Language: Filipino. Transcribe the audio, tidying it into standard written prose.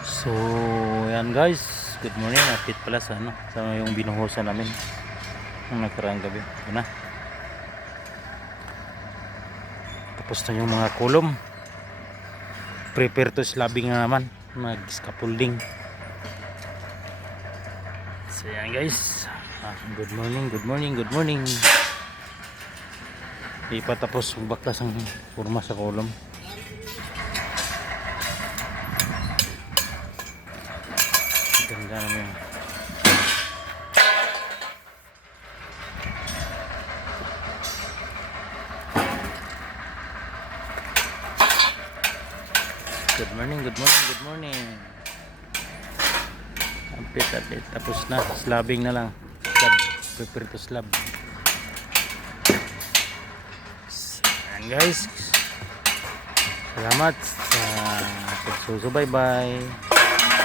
So, yan guys. Good morning. Update pala sa sa yung binuhusan namin ng nakaraang gabi. Yun na. Tapos na yung mga kulom. Prepare to slabbing na naman. Mag-scaffolding. So, yan guys. Good morning, good morning, good morning. Ipatapos baklas ang forma sa kulom. Ganda naman yun. Good morning, good morning, good morning. Update. Tapos na. Slabbing na lang. Slab. Prepare to slab. Ayan guys. Salamat sa pagsusubaybay.